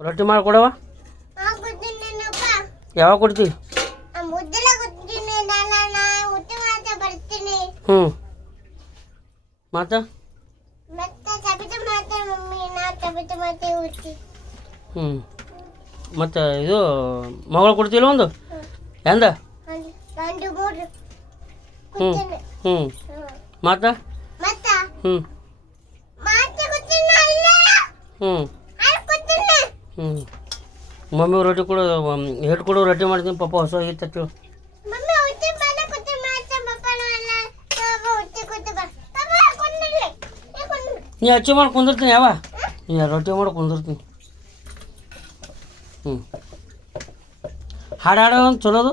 ರೊಟ್ಟಿ ಮಾಡಿಕೊಡವ. ಯಾವಾಗ ಕೊಡ್ತೀವಿ? ಹ್ಞೂ ಮತ್ತು ಹ್ಞೂ ಮತ್ತು ಇದು ಮಗಳು ಕೊಡ್ತಿಲ್ಲ ಒಂದು ಎಂದ? ಹ್ಞೂ ಹ್ಞೂ ಮತ್ತು ಹ್ಞೂ ಹ್ಞೂ ಹ್ಞೂ ಮಮ್ಮಿ ರೊಟ್ಟಿ ಕೊಡು, ಹಿಟ್ಟು ಕೊಡು, ರೊಟ್ಟಿ ಮಾಡ್ತೀನಿ ಪಾಪ ಹೊಸ ಆಗಿತ್ತು. ನೀ ಅಚ್ಚಿ ಮಾಡಿ ಕುಂದಿರ್ತೀನಿ ಯಾವ ನೀ ರೊಟ್ಟಿ ಮಾಡಿ ಕುಂದಿರ್ತೀನಿ. ಹ್ಞೂ ಹಾಡು ಹಾಡೋ ಒಂದು ಚಲೋದು.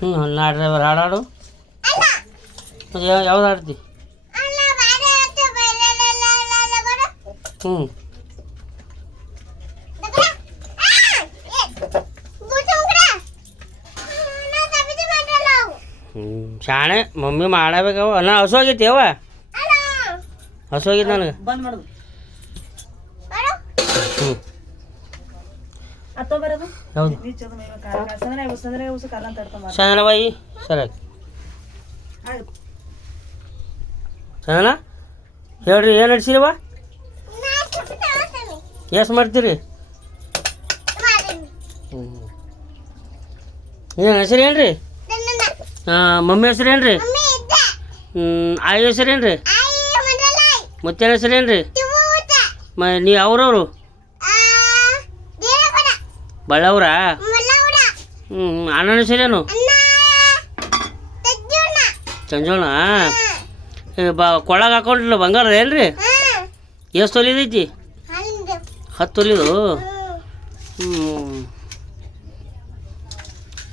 ಹ್ಞೂ ಡ್ರೈವರ್ ಹಾಡಾಡು. ಮತ್ತು ಯಾವ್ದು ಹಾಡ್ತಿ? ಹ್ಞೂ ಶಾಣೆ ಮಮ್ಮಿ ಮಾಡಬೇಕವ. ನಾ ಹಸುವಾಗೈತಿ ಯವ್ವ, ಹಸುವಾಗೈತಿ ನನಗೆ. ಬಂದ್ ಮಾಡೋದು ಹ್ಞೂ ಯಾವುದು ಚಂದನಬಾಯಿ ಸರಿ ಚಂದನ ಹೇಳ್ರಿ ಏನು ನಡ್ಸಿರವ? ಎಷ್ಟು ಮಾಡ್ತೀರಿ? ಹ್ಞೂ ಏನು ಹೆಸರು ಏನು ರೀ? ಮಮ್ಮಿ ಹೆಸರು ಏನು ರೀ? ಆಯಿ ಹೆಸರು ಏನು ರೀ? ಮುತ್ತೇನ ಹೆಸರು ಏನು ರೀ? ನೀ ಅವ್ರವರು ಬಳ್ಳವ್ರ? ಹ್ಞೂ ಅಣ್ಣನ ಹೆಸರೇನು? ಸಂಜೋಣ. ಕೊಳಗೆ ಹಾಕೊಂಡಿಲ್ಲ ಬಂಗಾರದ ಏನು ರೀ? ಎಷ್ಟು ತೊಲಿದೈತಿ? 10 ತೊಲಿದು. ಹ್ಞೂ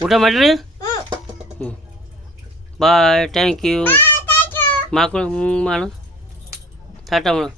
ಊಟ ಮಾಡಿರಿ? ಹ್ಞೂ ಬಾಯ್, ಥ್ಯಾಂಕ್ ಯು. ಮಾಡು ಟಾಟಾ ಮಾಡು.